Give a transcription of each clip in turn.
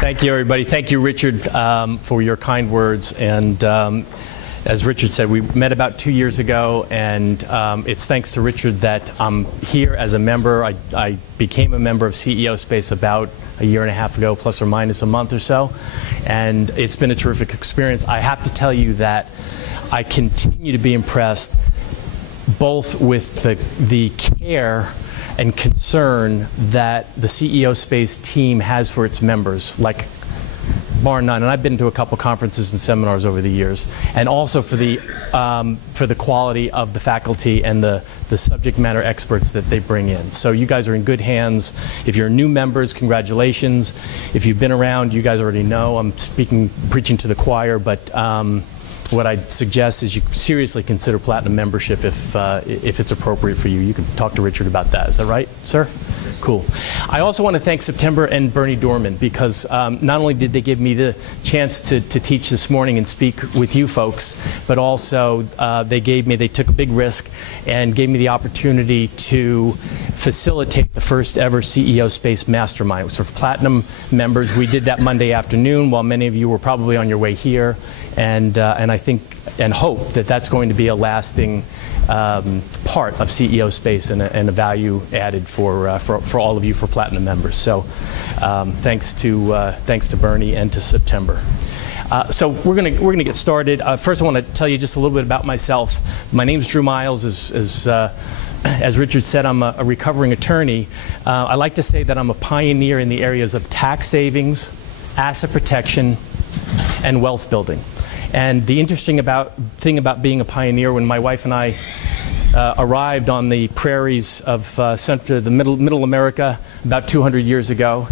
Thank you, everybody. Thank you, Richard, for your kind words. And as Richard said, we met about 2 years ago, and it's thanks to Richard that I'm here as a member. I became a member of CEO Space about a year and a half ago, plus or minus a month or so, and it's been a terrific experience. I have to tell you that I continue to be impressed both with the care and concern that the CEO Space team has for its members, like bar none. And I've been to a couple conferences and seminars over the years, and also for the quality of the faculty and the subject matter experts that they bring in. So you guys are in good hands. If you're new members, congratulations. If you've been around, you guys already know I'm preaching to the choir, but what I'd suggest is you seriously consider Platinum membership if it's appropriate for you. You can talk to Richard about that. Is that right, sir? Cool. I also want to thank September and Bernie Dorman, because not only did they give me the chance to teach this morning and speak with you folks, but also they took a big risk and gave me the opportunity to facilitate the first ever CEO Space Mastermind. It was for Platinum members. We did that Monday afternoon while many of you were probably on your way here, and I think and hope that that's going to be a lasting part of CEO Space and a value added for all of you, for Platinum members. So thanks to Bernie and to September. So we're gonna get started. First, I want to tell you just a little bit about myself. My name's Drew Miles. As Richard said, I'm a recovering attorney. I like to say that I'm a pioneer in the areas of tax savings, asset protection, and wealth building. And the interesting thing about being a pioneer, when my wife and I arrived on the prairies of the middle America about 200 years ago,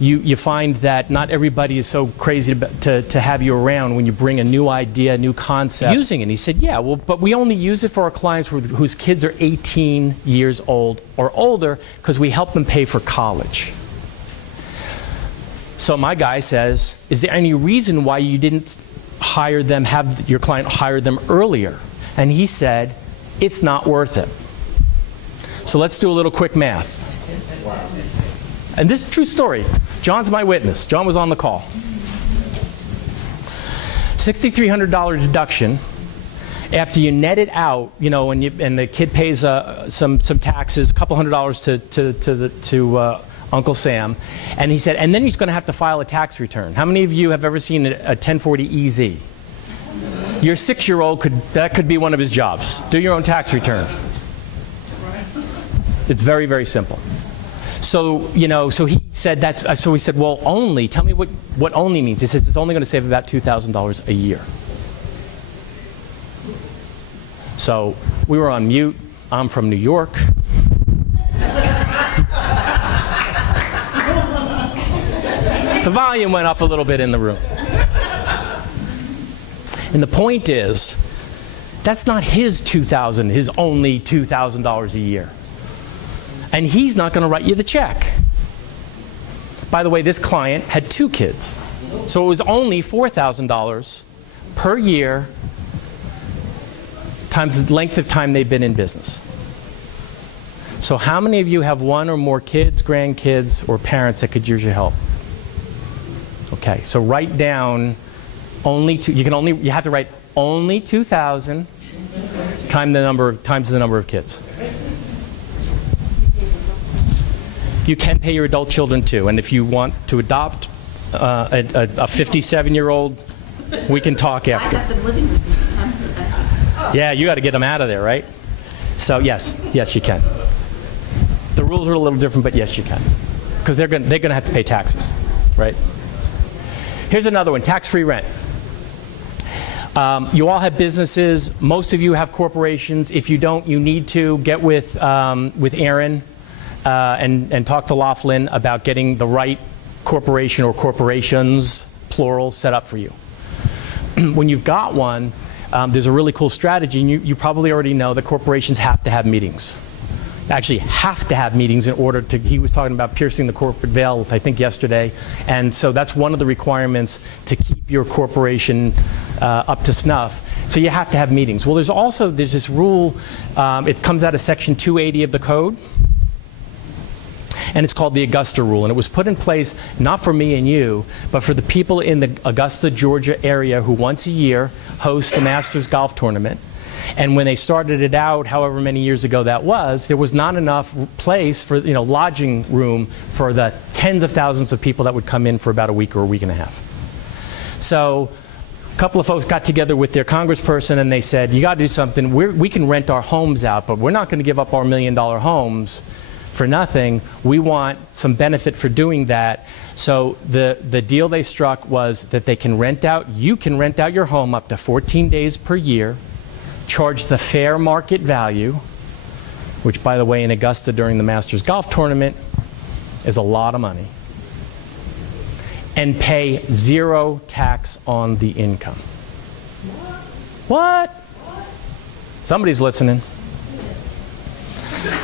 you find that not everybody is so crazy to have you around when you bring a new idea, a new concept. Using it. And he said, yeah, well, but we only use it for our clients whose kids are 18 years old or older, because we help them pay for college. So my guy says, is there any reason why you didn't have your client hire them earlier? And he said, it's not worth it. So let's do a little quick math. And this is a true story. John's my witness. John was on the call. $6,300 deduction. After you net it out, you know, and the kid pays some taxes, a couple $100 to Uncle Sam, and he said, and then he's going to have to file a tax return. How many of you have ever seen a 1040 EZ? Your 6-year-old that could be one of his jobs. Do your own tax return. It's very, very simple. So, you know, so he said so we said, well, only, tell me what only means. He says it's only going to save about $2,000 a year. So we were on mute. I'm from New York. The volume went up a little bit in the room. And the point is, that's not his only $2,000 a year. And he's not going to write you the check. By the way, this client had 2 kids. So it was only $4,000 per year times the length of time they've been in business. So how many of you have 1 or more kids, grandkids, or parents that could use your help? Okay, so write down you have to write only 2,000 times the number of kids. You can pay your adult children too, and if you want to adopt a 57-year-old, we can talk after. I got them living with me. Yeah, you got to get them out of there, right? So yes, you can. The rules are a little different, but yes, you can, because they're going to have to pay taxes, right? Here's another one, tax-free rent. You all have businesses. Most of you have corporations. If you don't, you need to get with Aaron and talk to Laughlin about getting the right corporation or corporations, plural, set up for you. When you've got one, there's a really cool strategy, and you probably already know that corporations have to have meetings. Actually have to have meetings in order to, he was talking about piercing the corporate veil, I think yesterday, and so that's one of the requirements to keep your corporation up to snuff. So you have to have meetings. Well, there's this rule, it comes out of section 280 of the code, And it's called the Agusta Rule. And it was put in place not for me and you, but for the people in the Augusta, Georgia area who once a year host the Masters golf tournament. And when they started it out, however many years ago that was, there was not enough place for, lodging room for the tens of thousands of people that would come in for about a week or a week and a half. So a couple of folks got together with their congressperson and they said, you got to do something. We can rent our homes out, but we're not going to give up our $1 million homes for nothing. We want some benefit for doing that. So the deal they struck was that they can rent out, you can rent out your home up to 14 days per year, charge the fair market value, which, by the way, in Augusta during the Masters golf tournament is a lot of money, and pay 0 tax on the income. What? Somebody's listening.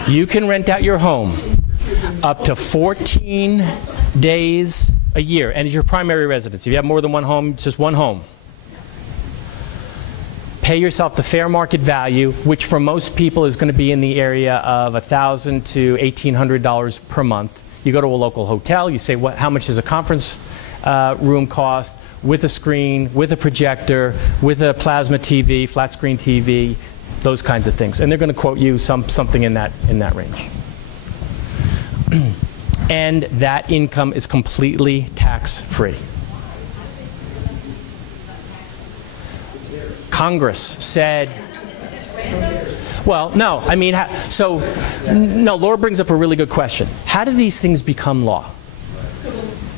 You can rent out your home up to 14 days a year, and it's your primary residence. If you have more than one home, it's just one home. Pay yourself the fair market value, which for most people is going to be in the area of $1,000 to $1,800 per month. You go to a local hotel, you say, how much does a conference room cost, with a screen, with a projector, with a plasma TV, flat screen TV, those kinds of things. And they're going to quote you something in that range. And that income is completely tax-free. Congress said, well, no, I mean, no, Laura brings up a really good question. How do these things become law?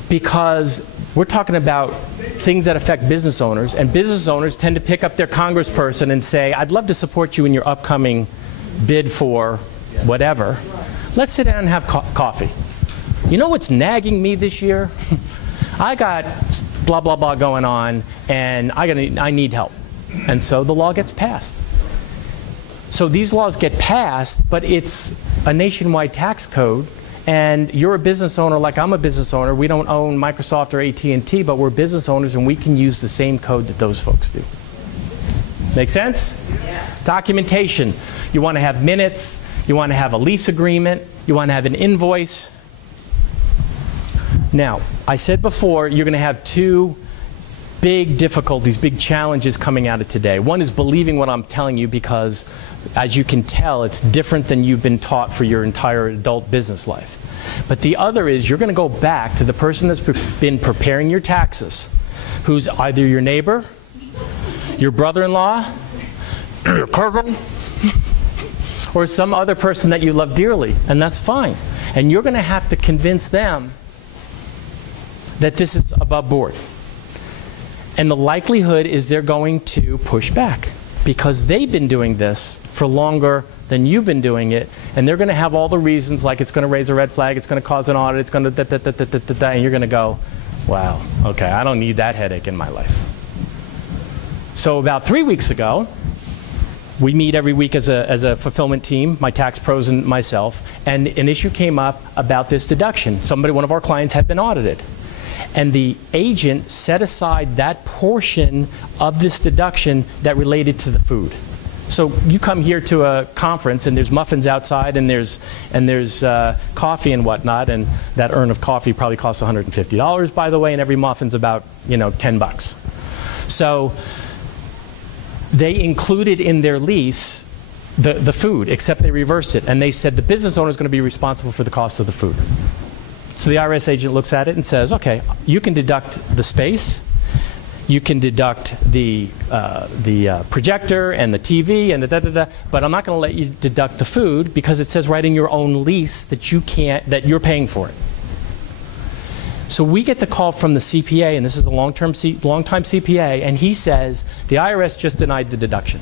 Because we're talking about things that affect business owners, and business owners tend to pick up their congressperson and say, I'd love to support you in your upcoming bid for whatever. Let's sit down and have coffee. You know what's nagging me this year? I got blah, blah, blah going on, and I need help. And so the law gets passed. So these laws get passed, but it's a nationwide tax code, and you're a business owner like I'm a business owner. We don't own Microsoft or AT&T, but we're business owners, and we can use the same code that those folks do. Make sense? Yes. Documentation. You want to have minutes. You want to have a lease agreement. You want to have an invoice. Now, I said before, you're going to have two big difficulties, big challenges coming out of today. One is believing what I'm telling you, because as you can tell, it's different than you've been taught for your entire adult business life. But the other is you're going to go back to the person that's been preparing your taxes, who's either your neighbor, your brother-in-law, your cousin, or some other person that you love dearly, and that's fine. And you're going to have to convince them that this is above board. And the likelihood is they're going to push back, because they've been doing this for longer than you've been doing it, and they're going to have all the reasons, like it's going to raise a red flag, it's going to cause an audit, it's going to and you're going to go, wow, okay, I don't need that headache in my life. So about 3 weeks ago, we meet every week as a fulfillment team, my tax pros and myself, and an issue came up about this deduction. One of our clients had been audited. And the agent set aside that portion of this deduction that related to the food. So you come here to a conference and there's muffins outside and there's coffee and whatnot, and that urn of coffee probably costs $150, by the way, and every muffin's about $10. So they included in their lease the food, except they reversed it, and they said the business owner is going to be responsible for the cost of the food. So the IRS agent looks at it and says, okay, you can deduct the space, you can deduct the projector and the TV and the da-da-da, but I'm not going to let you deduct the food because it says right in your own lease that that you're paying for it. So we get the call from the CPA, and this is a long-time CPA, and he says, the IRS just denied the deduction.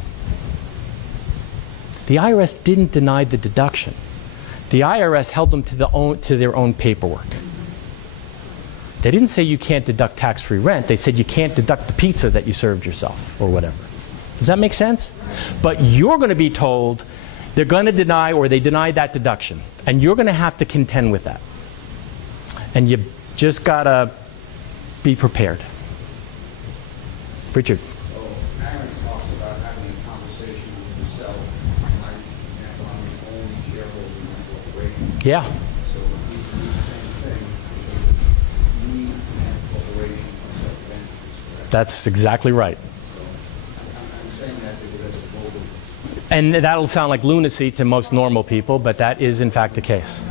The IRS didn't deny the deduction. The IRS held them to their own paperwork. They didn't say you can't deduct tax-free rent. They said you can't deduct the pizza that you served yourself or whatever. Does that make sense? But you're going to be told they're going to deny, or they denied that deduction. And you're going to have to contend with that. And you just got to be prepared. Richard. Yeah. That's exactly right. I'm saying that because that's a global. And that'll sound like lunacy to most normal people, but that is in fact the case.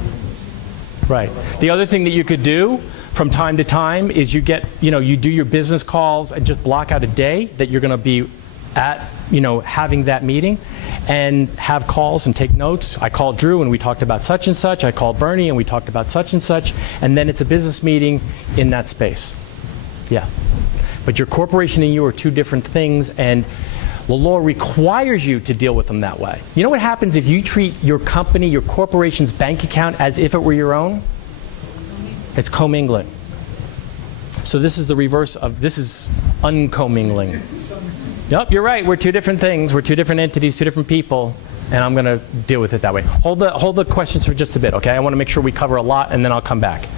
Right. The other thing that you could do from time to time is you do your business calls and just block out a day that you're going to be at, having that meeting, and have calls and take notes. I called Drew and we talked about such and such. I called Bernie and we talked about such and such. And then it's a business meeting in that space. Yeah. But your corporation and you are two different things, and the law requires you to deal with them that way. You know what happens if you treat your company, your corporation's bank account, as if it were your own? It's commingling. So this is the reverse of, this is uncommingling. Yep, you're right. We're two different things. We're two different entities, two different people, and I'm going to deal with it that way. Hold the questions for just a bit, okay? I want to make sure we cover a lot, and then I'll come back.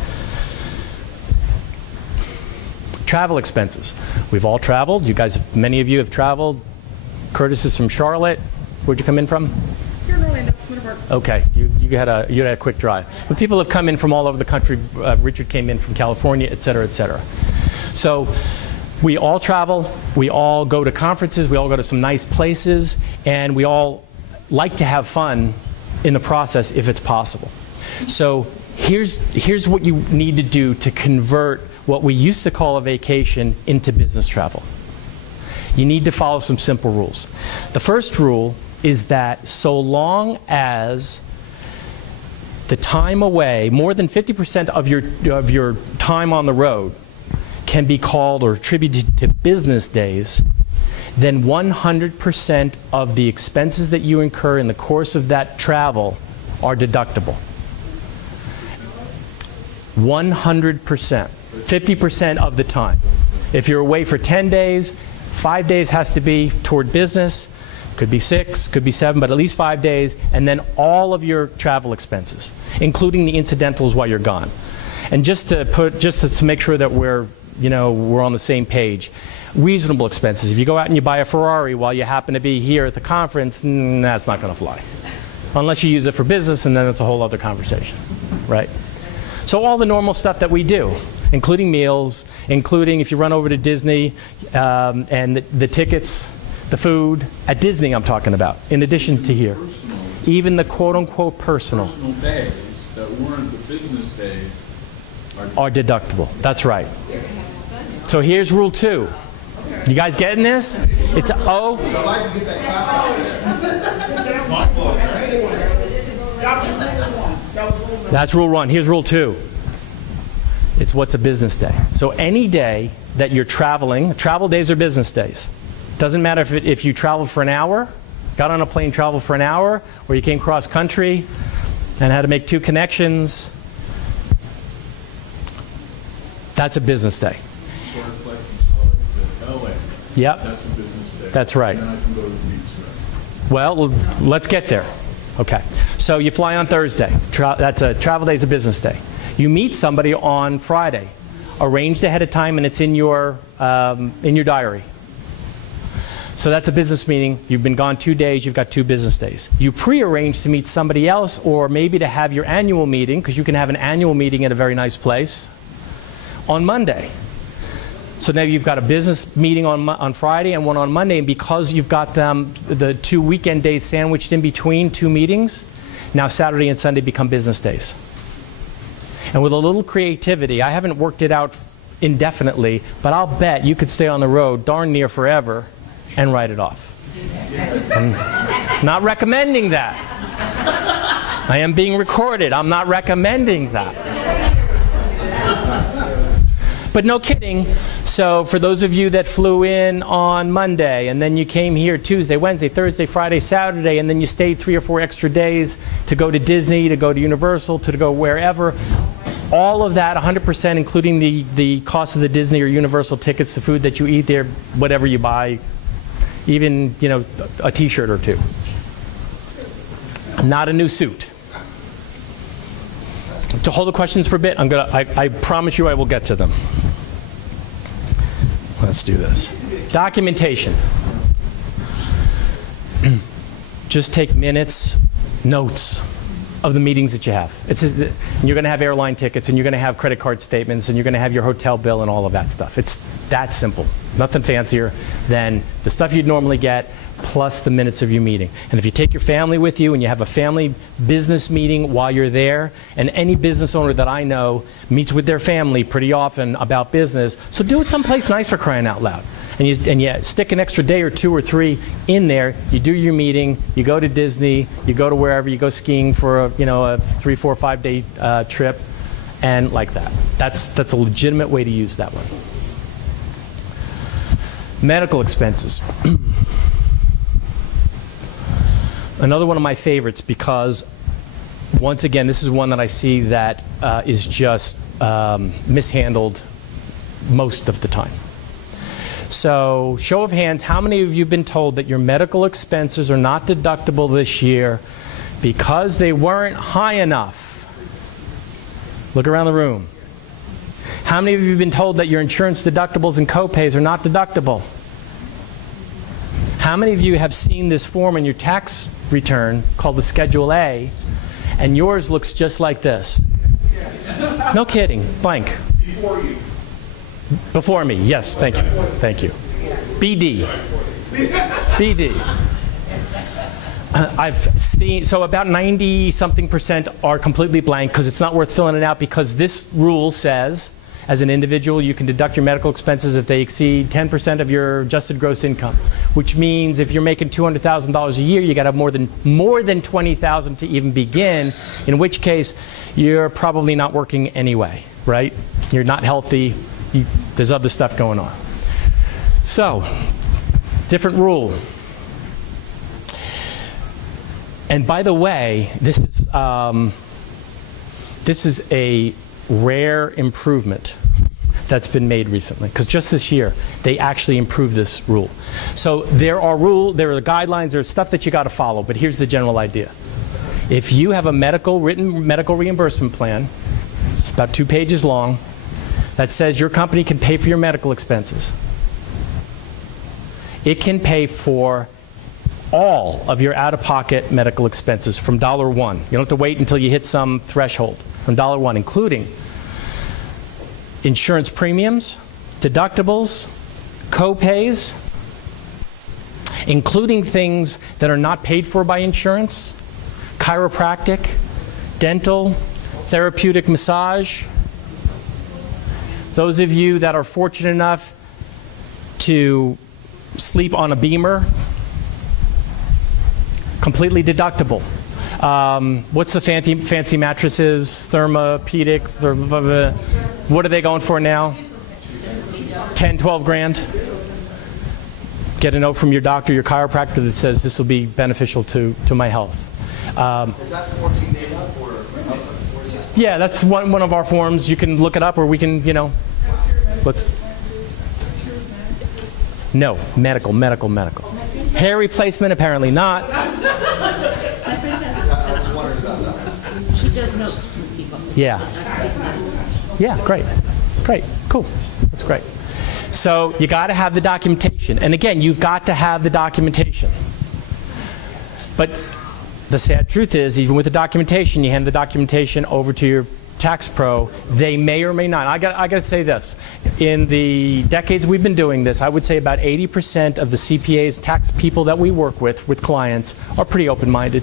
Travel expenses. We've all traveled. You guys, many of you have traveled. Curtis is from Charlotte. Where'd you come in from? Here in Orlando, Winter Park. Okay, you had a quick drive. But people have come in from all over the country. Richard came in from California, et cetera, et cetera. So we all travel. We all go to conferences. We all go to some nice places, and we all like to have fun in the process if it's possible. So here's what you need to do to convert what we used to call a vacation into business travel. You need to follow some simple rules. The first rule is that so long as the time away, more than 50% of your time on the road can be called or attributed to business days, then 100% of the expenses that you incur in the course of that travel are deductible. 100%. 50% of the time. If you're away for 10 days, 5 days has to be toward business. Could be 6, could be 7, but at least 5 days, and then all of your travel expenses, including the incidentals while you're gone. And just to make sure that we're on the same page, reasonable expenses. If you go out and you buy a Ferrari while you happen to be here at the conference, that's not going to fly. Unless you use it for business, and then it's a whole other conversation, right? So all the normal stuff that we do, including meals, including if you run over to Disney, and the tickets, the food, at Disney I'm talking about, in addition to here. Even the quote-unquote personal days that weren't the business days are deductible. That's right. So here's rule 2. You guys getting this? It's O. That's rule 1. Here's rule 2. It's what's a business day. So any day that you're traveling, travel days are business days. Doesn't matter if you traveled for an hour, got on a plane, traveled for an hour, or you came cross country and had to make 2 connections. That's a business day. Yep. That's a business day. That's right. And then I can go to the beach. Well, let's get there. Okay. So you fly on Thursday. That's a travel day is a business day. You meet somebody on Friday, arranged ahead of time, and it's in your diary. So that's a business meeting. You've been gone 2 days. You've got 2 business days. You pre-arrange to meet somebody else, or maybe to have your annual meeting, because you can have an annual meeting at a very nice place, on Monday. So now you've got a business meeting on Friday and one on Monday, and because you've got the 2 weekend days sandwiched in between 2 meetings, now Saturday and Sunday become business days. And with a little creativity, I haven't worked it out indefinitely, but I'll bet you could stay on the road darn near forever and write it off. I'm not recommending that. I am being recorded. I'm not recommending that. But no kidding. So for those of you that flew in on Monday, and then you came here Tuesday, Wednesday, Thursday, Friday, Saturday, and then you stayed 3 or 4 extra days to go to Disney, to go to Universal, to go wherever, all of that, 100%, including the cost of the Disney or Universal tickets, the food that you eat there, whatever you buy, even, a t-shirt or 2. Not a new suit. To hold the questions for a bit, I promise you I will get to them. Let's do this. Documentation. Just take minutes, notes of the meetings that you have. You're going to have airline tickets, and you're going to have credit card statements, and you're going to have your hotel bill and all of that stuff. that simple. Nothing fancier than the stuff you'd normally get plus the minutes of your meeting. And if you take your family with you and you have a family business meeting while you're there, and any business owner that I know meets with their family pretty often about business, so do it someplace nice, for crying out loud. And you stick an extra day or 2 or 3 in there, you do your meeting, you go to Disney, you go to wherever, you go skiing for a 3, 4, 5 day trip, and like that. That's a legitimate way to use that one. Medical expenses. Another one of my favorites, because once again, this is one that I see that is just mishandled most of the time. So, show of hands, how many of you have been told that your medical expenses are not deductible this year because they weren't high enough? Look around the room. How many of you have been told that your insurance deductibles and copays are not deductible? How many of you have seen this form in your tax return called the Schedule A, and yours looks just like this? No kidding. Blank. Before you. Before me. Yes. Thank you. Thank you. BD. BD. I've seen, so about 90-something% are completely blank because it's not worth filling it out, because this rule says, as an individual, you can deduct your medical expenses if they exceed 10% of your adjusted gross income, which means if you're making $200,000 a year, you got to have more than $20,000 to even begin, in which case you're probably not working anyway, right? You're not healthy. There's other stuff going on. So, different rule. And by the way, this is a rare improvement that's been made recently, because just this year they actually improved this rule. So there are guidelines, there's stuff that you got to follow, but here's the general idea. If you have a written medical reimbursement plan, it's about 2 pages long, that says your company can pay for your medical expenses, it can pay for all of your out-of-pocket medical expenses from $1. You don't have to wait until you hit some threshold. From $1, including insurance premiums, deductibles, co-pays, including things that are not paid for by insurance, chiropractic, dental, therapeutic massage. Those of you that are fortunate enough to sleep on a Beamer, completely deductible. What's the fancy mattresses? Thermopedic? What are they going for now? 10, 12 grand? Get a note from your doctor, your chiropractor, that says this will be beneficial to my health. Is that 14 made up, or how's that? Yeah, that's one of our forms. You can look it up, or we can, No, medical. Hair replacement, apparently not. She does notes for people. Yeah. Yeah, great, cool, that's great. So you got to have the documentation, and again, you've got to have the documentation. But the sad truth is, even with the documentation, you hand the documentation over to your tax pro, they may or may not. I got to say this. In the decades we've been doing this, I would say about 80% of the CPAs, tax people that we work with clients, are pretty open-minded.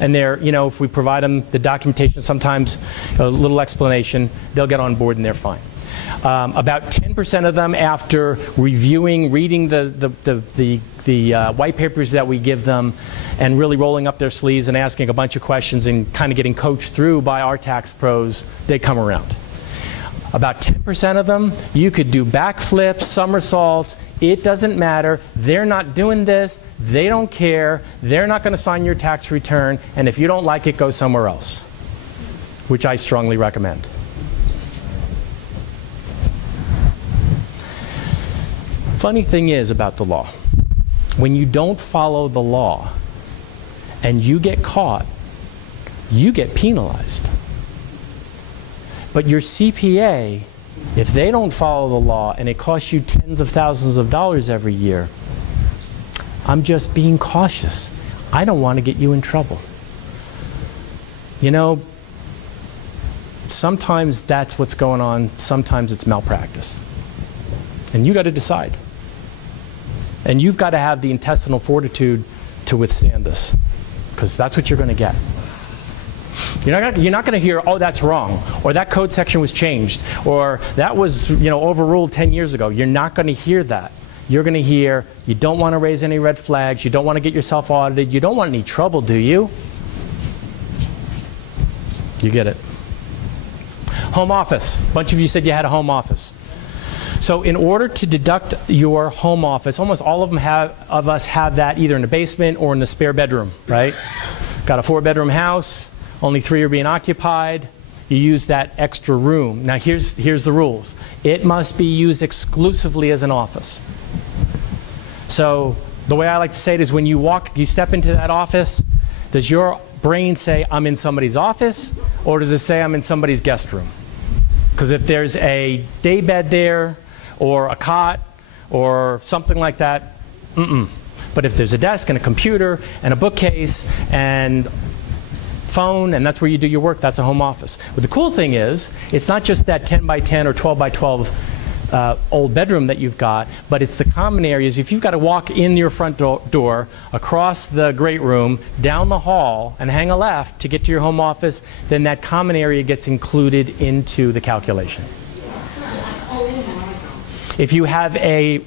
And they're, if we provide them the documentation, sometimes a little explanation, they'll get on board and they're fine. About 10% of them, after reading the white papers that we give them, and really rolling up their sleeves and asking a bunch of questions and kind of getting coached through by our tax pros, they come around. About 10% of them, you could do backflips, somersaults, it doesn't matter. They're not doing this, they don't care, they're not going to sign your tax return, and if you don't like it, go somewhere else, which I strongly recommend. Funny thing is about the law, when you don't follow the law and you get caught, you get penalized. But your CPA, if they don't follow the law and it costs you tens of thousands of dollars every year, I'm just being cautious. I don't want to get you in trouble. Sometimes that's what's going on, sometimes it's malpractice. And you got to decide. And you've got to have the intestinal fortitude to withstand this, because that's what you're going to get. You're not going to hear, oh, that's wrong, or that code section was changed, or that was, overruled 10 years ago. You're not going to hear that. You're going to hear, you don't want to raise any red flags, you don't want to get yourself audited, you don't want any trouble, do you? You get it. Home office. A bunch of you said you had a home office. So in order to deduct your home office, almost all of us have that either in the basement or in the spare bedroom, right? Got a 4-bedroom house, only 3 are being occupied. You use that extra room. Now here's the rules. It must be used exclusively as an office. So the way I like to say it is, when you step into that office, does your brain say, I'm in somebody's office, or does it say I'm in somebody's guest room? Because if there's a day bed there, or a cot, or something like that, But if there's a desk and a computer and a bookcase and phone, and that's where you do your work, that's a home office. But the cool thing is, it's not just that 10 by 10 or 12 by 12 old bedroom that you've got, but it's the common areas. If you've got to walk in your front door, across the great room, down the hall, and hang a left to get to your home office, then that common area gets included into the calculation. If you have a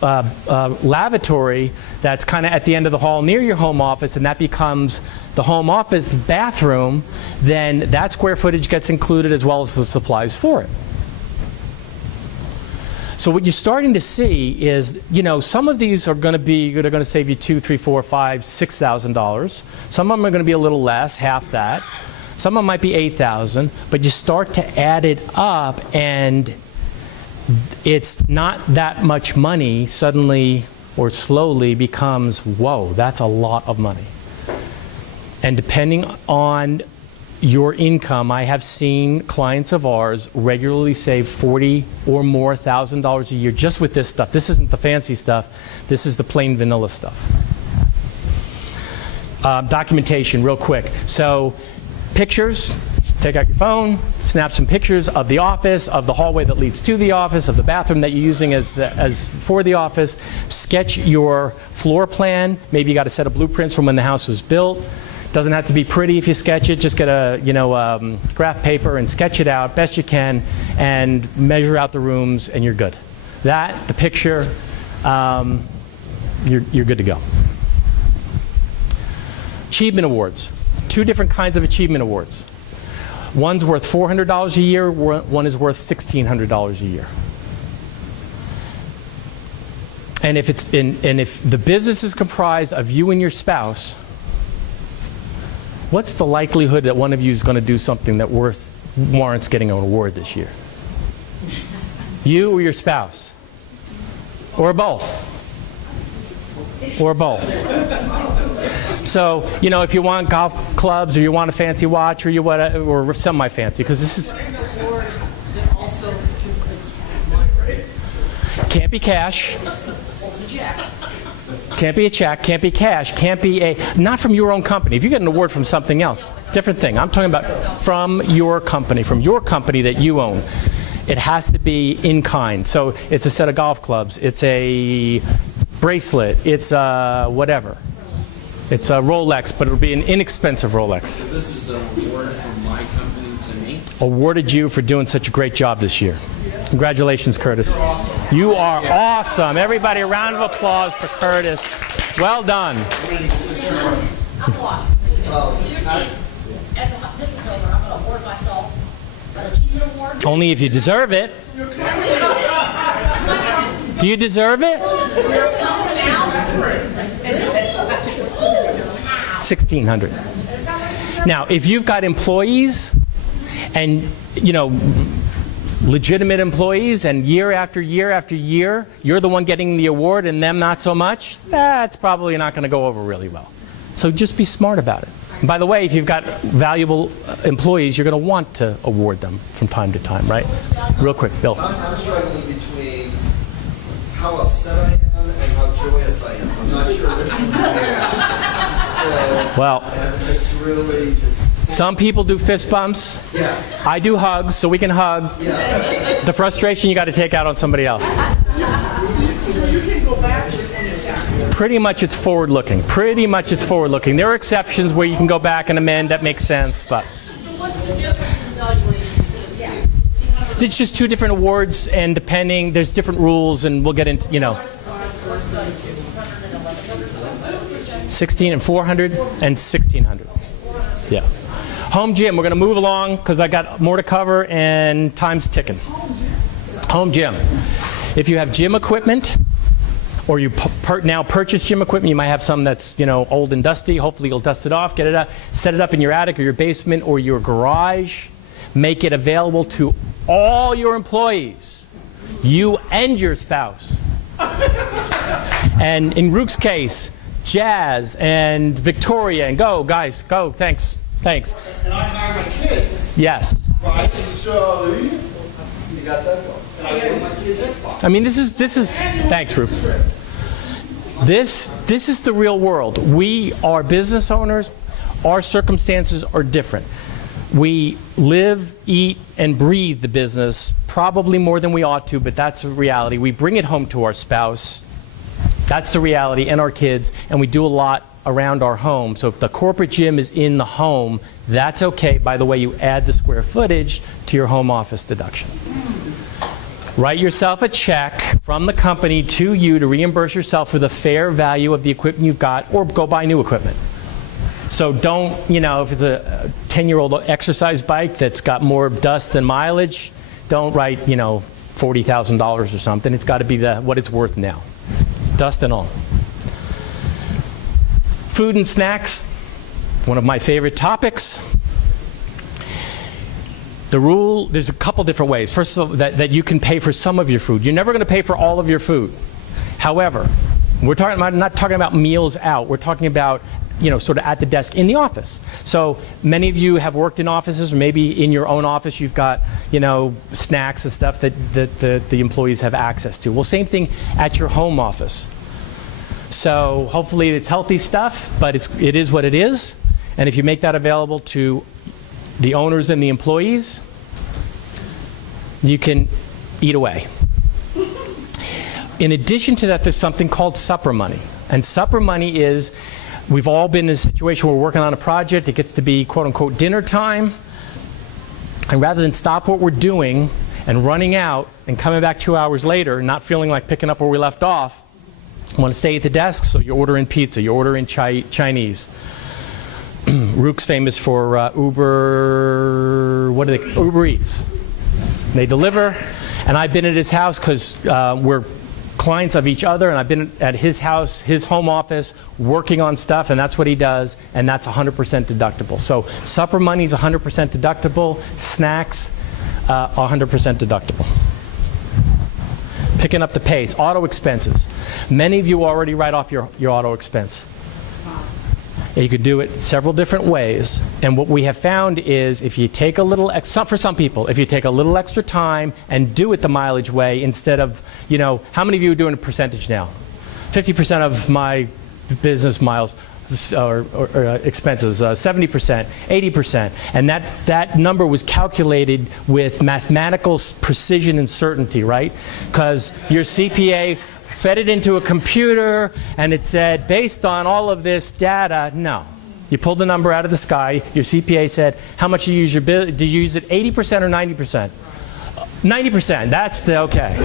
lavatory that's kind of at the end of the hall near your home office, and that becomes the home office bathroom, then that square footage gets included as well as the supplies for it. So what you're starting to see is, you know, some of these are going to save you $2,000, $3,000, $4,000, $5,000, $6,000. Some of them are going to be a little less, half that. Some of them might be $8,000, but you start to add it up, and it's not that much money suddenly or slowly becomes, whoa, that's a lot of money. And depending on your income, I have seen clients of ours regularly save $40,000 or more a year just with this stuff. This isn't the fancy stuff. This is the plain vanilla stuff. Documentation, real quick. So pictures, take out your phone, snap some pictures of the office, of the hallway that leads to the office, of the bathroom that you're using as for the office. Sketch your floor plan. Maybe you got a set of blueprints from when the house was built. Doesn't have to be pretty if you sketch it. Just get a graph paper and sketch it out best you can, and measure out the rooms, and you're good. That, the picture, you're good to go. Achievement awards. 2 different kinds of achievement awards. One's worth $400 a year. One is worth $1,600 a year. And if the business is comprised of you and your spouse, what's the likelihood that one of you is going to do something that warrants getting an award this year? You or your spouse? Or both? Or both? So, you know, if you want golf clubs, or you want a fancy watch, or you want or semi-fancy, because this is... Can't be cash. Can't be a check, can't be cash, can't be not from your own company. If you get an award from something else, different thing. I'm talking about from your company that you own. It has to be in kind. So it's a set of golf clubs, it's a bracelet, it's a whatever. It's a Rolex, but it'll be an inexpensive Rolex. So this is an award from my company to me? Awarded you for doing such a great job this year. Congratulations, Curtis. You're awesome. You are awesome. Everybody, a round of applause for Curtis. Well done. I'm lost. As a business owner, I'm going to award myself an achievement award. Only if you deserve it. Do you deserve it? 1,600. Now, if you've got employees and, you know, legitimate employees, and year after year after year, you're the one getting the award and them not so much, that's probably not going to go over really well. So just be smart about it. And by the way, if you've got valuable employees, you're going to want to award them from time to time, right? Real quick, Bill. I'm struggling between how upset I am and how joyous I am. I'm not sure which one to pick. So, well, I'm just really some people do fist bumps. Yes. I do hugs, so we can hug. Yeah. The frustration you got to take out on somebody else. Pretty much it's forward-looking. Pretty much it's forward-looking. There are exceptions where you can go back and amend. That makes sense, but So what's the difference in valuation? it's just 2 different awards, and depending, there's different rules, and we'll get into, 16 and 400 and 1600. Yeah. Home gym, we're going to move along because I got more to cover and time's ticking. Home gym. If you have gym equipment, or you now purchase gym equipment, you might have some that's old and dusty. Hopefully you'll dust it off, get it up, set it up in your attic or your basement or your garage. Make it available to all your employees, you and your spouse. And in Rook's case, Jazz and Victoria, and go guys, go, thanks. And I hire my kids, Yes. right? And so you got that one. And I get my kids Xbox. I mean, this is thanks, Rook. This is the real world. We are business owners. Our circumstances are different. We live, eat, and breathe the business probably more than we ought to, but that's a reality. We bring it home to our spouse. That's the reality, and our kids, and we do a lot around our home. So if the corporate gym is in the home, that's okay. By the way, you add the square footage to your home office deduction. Write yourself a check from the company to you to reimburse yourself for the fair value of the equipment you've got, or go buy new equipment. So don't, if it's a 10-year-old exercise bike that's got more dust than mileage, don't write, $40,000 or something. It's got to be what it's worth now. Dust and all. Food and snacks, one of my favorite topics. The rule, there's a couple different ways. First of all, that you can pay for some of your food. You're never going to pay for all of your food. However, we're not talking about meals out. We're talking about, sort of at the desk in the office. So many of you have worked in offices, or maybe in your own office you've got, snacks and stuff that the employees have access to. Well, same thing at your home office. So hopefully it's healthy stuff, but it is what it is. And if you make that available to the owners and the employees, you can eat away. In addition to that, there's something called supper money. And supper money is, we've all been in a situation where we're working on a project, it gets to be quote unquote dinner time, and rather than stop what we're doing and running out and coming back 2 hours later, not feeling like picking up where we left off, you want to stay at the desk, so you order in pizza, you order in Chinese. Rook's famous for Uber Eats. They deliver, and I've been at his house because we're clients of each other, and I've been at his house, his home office, working on stuff, and that's what he does, and that's 100% deductible. So supper money is 100% deductible, snacks 100% deductible. Picking up the pace, auto expenses. Many of you already write off your auto expense. You could do it several different ways, and what we have found is if you take a little, for some people, if you take a little extra time and do it the mileage way instead of, how many of you are doing a percentage now? 50% of my business miles or expenses, 70%, 80%, and that number was calculated with mathematical precision and certainty, right? Because your CPA fed it into a computer, and it said, based on all of this data, no. You pulled the number out of the sky. Your CPA said, how much do you use your bill? Do you use it 80% or 90%? 90%, that's the okay.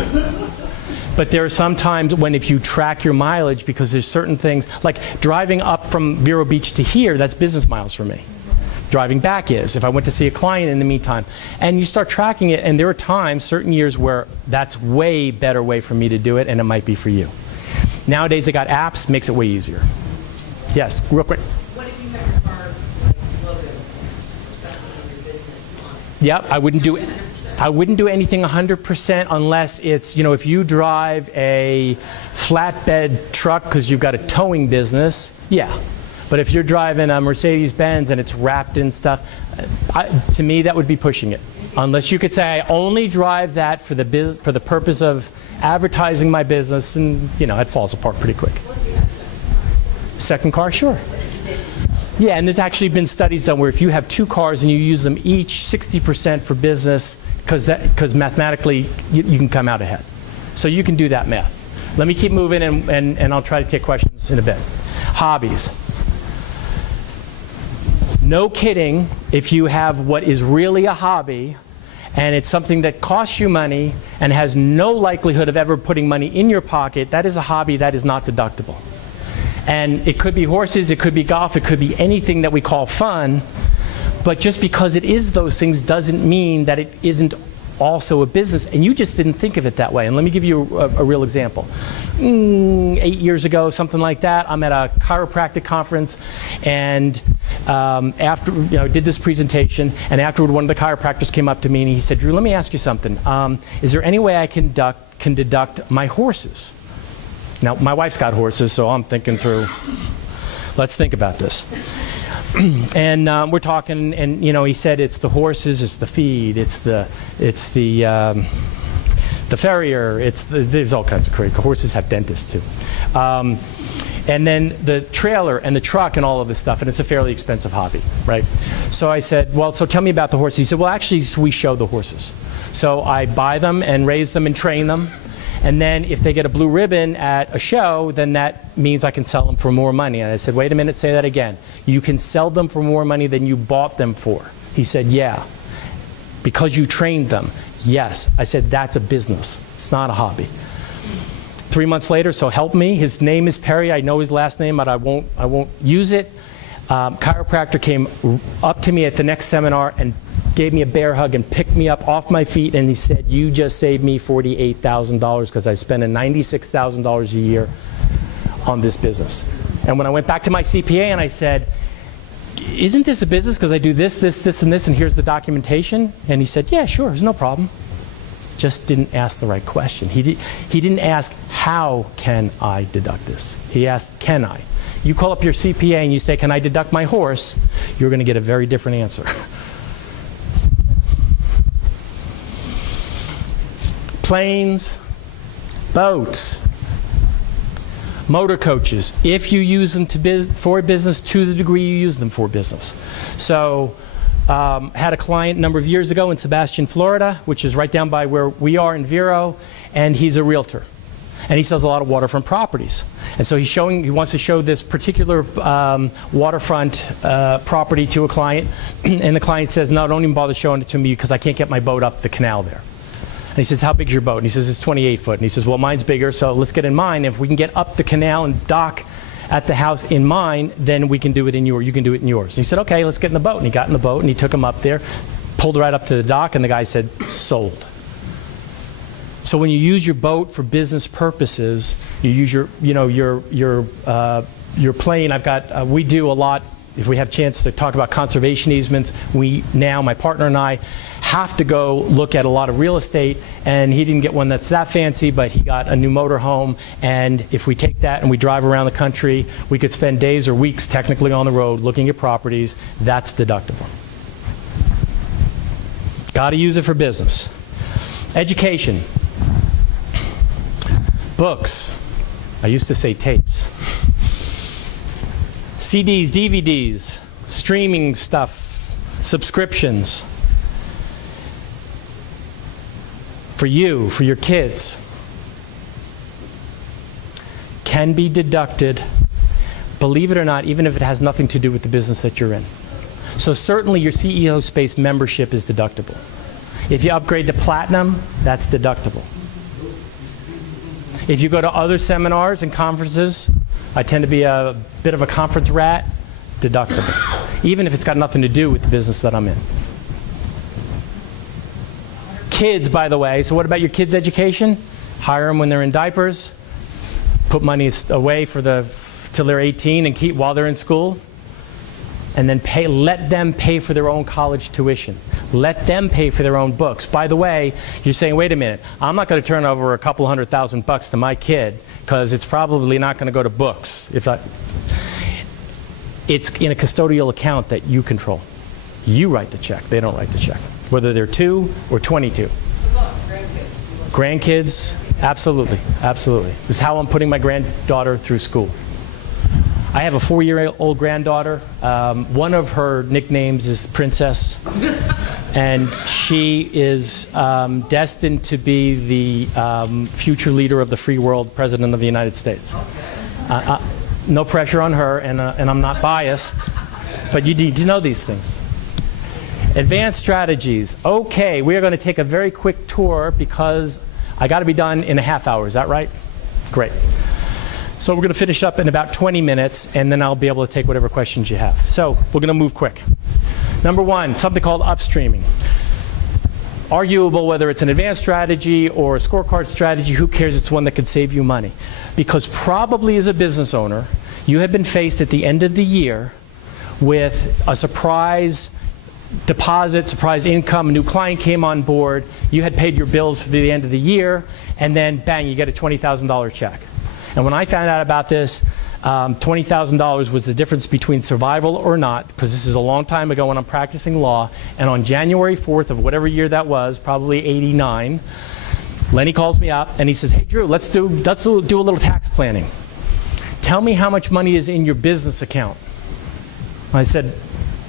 But there are some times when if you track your mileage, because there's certain things, like driving up from Vero Beach to here, that's business miles for me. Driving back is, if I went to see a client in the meantime. And you start tracking it, and there are times, certain years, where that's way better way for me to do it, and it might be for you. Nowadays, they got apps, makes it way easier. Yes, real quick. What if you have your car loaded for something in your business on it? Yep, I wouldn't do it. I wouldn't do anything 100% unless it's, if you drive a flatbed truck because you've got a towing business, yeah. But if you're driving a Mercedes-Benz and it's wrapped in stuff, to me that would be pushing it. Unless you could say, I only drive that for the purpose of advertising my business, and it falls apart pretty quick. What if you have Second car, sure. Yeah, and there's actually been studies done where if you have 2 cars and you use them each 60% for business, because mathematically you can come out ahead. So you can do that math. Let me keep moving, and I'll try to take questions in a bit. Hobbies. No kidding, if you have what is really a hobby, and it's something that costs you money and has no likelihood of ever putting money in your pocket, that is a hobby that is not deductible. And it could be horses, it could be golf, it could be anything that we call fun, but just because it is those things doesn't mean that it isn't also a business, and you just didn't think of it that way. And let me give you a real example. 8 years ago, something like that, I'm at a chiropractic conference, and after did this presentation, and afterward one of the chiropractors came up to me and he said, "Drew, let me ask you something. Is there any way I can deduct my horses?" Now, my wife's got horses, so I'm thinking through, let's think about this. And we're talking, and he said it's the horses, it's the feed, it's the farrier, there's all kinds of crazy. Horses have dentists too. And then the trailer and the truck and all of this stuff, and it's a fairly expensive hobby, right? So I said, well, so tell me about the horses. He said, well, actually, we show the horses. So I buy them and raise them and train them. And then if they get a blue ribbon at a show, then that means I can sell them for more money. And I said, wait a minute, say that again. You can sell them for more money than you bought them for. He said, yeah. Because you trained them. Yes. I said, that's a business. It's not a hobby. 3 months later, so help me. His name is Perry. I know his last name, but I won't use it. Chiropractor came up to me at the next seminar and gave me a bear hug and picked me up off my feet, and he said, you just saved me $48,000 because I spend $96,000 a year on this business. And when I went back to my CPA and I said, isn't this a business because I do this, this, this, and this, and here's the documentation? And he said, yeah, sure, there's no problem. Just didn't ask the right question. He didn't ask, how can I deduct this? He asked, can I? You call up your CPA and you say, can I deduct my horse? You're going to get a very different answer. Planes, boats, motor coaches, if you use them for business to the degree you use them for business. So had a client a number of years ago in Sebastian, Florida, which is right down by where we are in Vero, and he's a realtor. And he sells a lot of waterfront properties. And so he wants to show this particular waterfront property to a client, and the client says, no, don't even bother showing it to me because I can't get my boat up the canal there. And he says, how big's your boat? And he says, it's 28 foot. And he says, well, mine's bigger, so let's get in mine. If we can get up the canal and dock at the house in mine, then we can do it in yours. You can do it in yours. And he said, okay, let's get in the boat. And he got in the boat, and he took him up there, pulled right up to the dock, and the guy said, sold. So when you use your boat for business purposes, you use your plane. We do a lot. If we have a chance to talk about conservation easements, my partner and I, have to go look at a lot of real estate, and he didn't get one that's that fancy, but he got a new motor home, and if we take that and we drive around the country, we could spend days or weeks technically on the road looking at properties. That's deductible. Got to use it for business. Education. Books. I used to say tapes. CDs, DVDs, streaming stuff, subscriptions. For you, for your kids, can be deducted, believe it or not, even if it has nothing to do with the business that you're in. So certainly your CEO Space membership is deductible. If you upgrade to Platinum, that's deductible. If you go to other seminars and conferences, I tend to be a bit of a conference rat, deductible. Even if it's got nothing to do with the business that I'm in. Kids, by the way, so what about your kids' education? Hire them when they're in diapers, put money away till they're 18 and keep while they're in school, and then let them pay for their own college tuition. Let them pay for their own books. By the way, you're saying, wait a minute, I'm not going to turn over a couple $100,000 to my kid because it's probably not going to go to books. It's in a custodial account that you control. You write the check. They don't write the check. Whether they're 2 or 22. Grandkids, absolutely, absolutely. This is how I'm putting my granddaughter through school. I have a 4-year-old granddaughter. One of her nicknames is Princess. And she is destined to be the future leader of the free world, President of the United States. No pressure on her, and I'm not biased, but you need to know these things. Advanced strategies. Okay, we are going to take a very quick tour because I got to be done in a half hour. Is that right? Great. So we're going to finish up in about 20 minutes, and then I'll be able to take whatever questions you have. So we're going to move quick. Number one, something called upstreaming. Arguable whether it's an advanced strategy or a scorecard strategy, who cares? It's one that can save you money. Because probably as a business owner, you have been faced at the end of the year with a surprise deposit, surprise income, a new client came on board, you had paid your bills for the end of the year, and then bang, you get a $20,000 check. And when I found out about this, $20,000 was the difference between survival or not, because this is a long time ago when I'm practicing law, and on January 4th of whatever year that was, probably 89, Lenny calls me up and he says, hey Drew, let's do a little tax planning. Tell me how much money is in your business account. I said,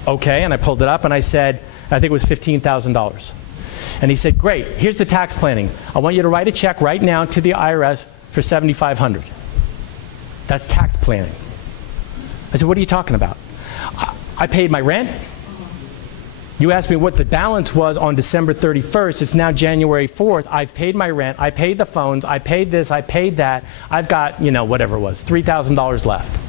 okay, and I pulled it up and I said, I think it was $15,000. And he said, great, here's the tax planning. I want you to write a check right now to the IRS for $7,500. That's tax planning. I said, what are you talking about? I paid my rent. You asked me what the balance was on December 31st. It's now January 4th. I've paid my rent. I paid the phones. I paid this. I paid that. I've got, you know, whatever it was, $3,000 left.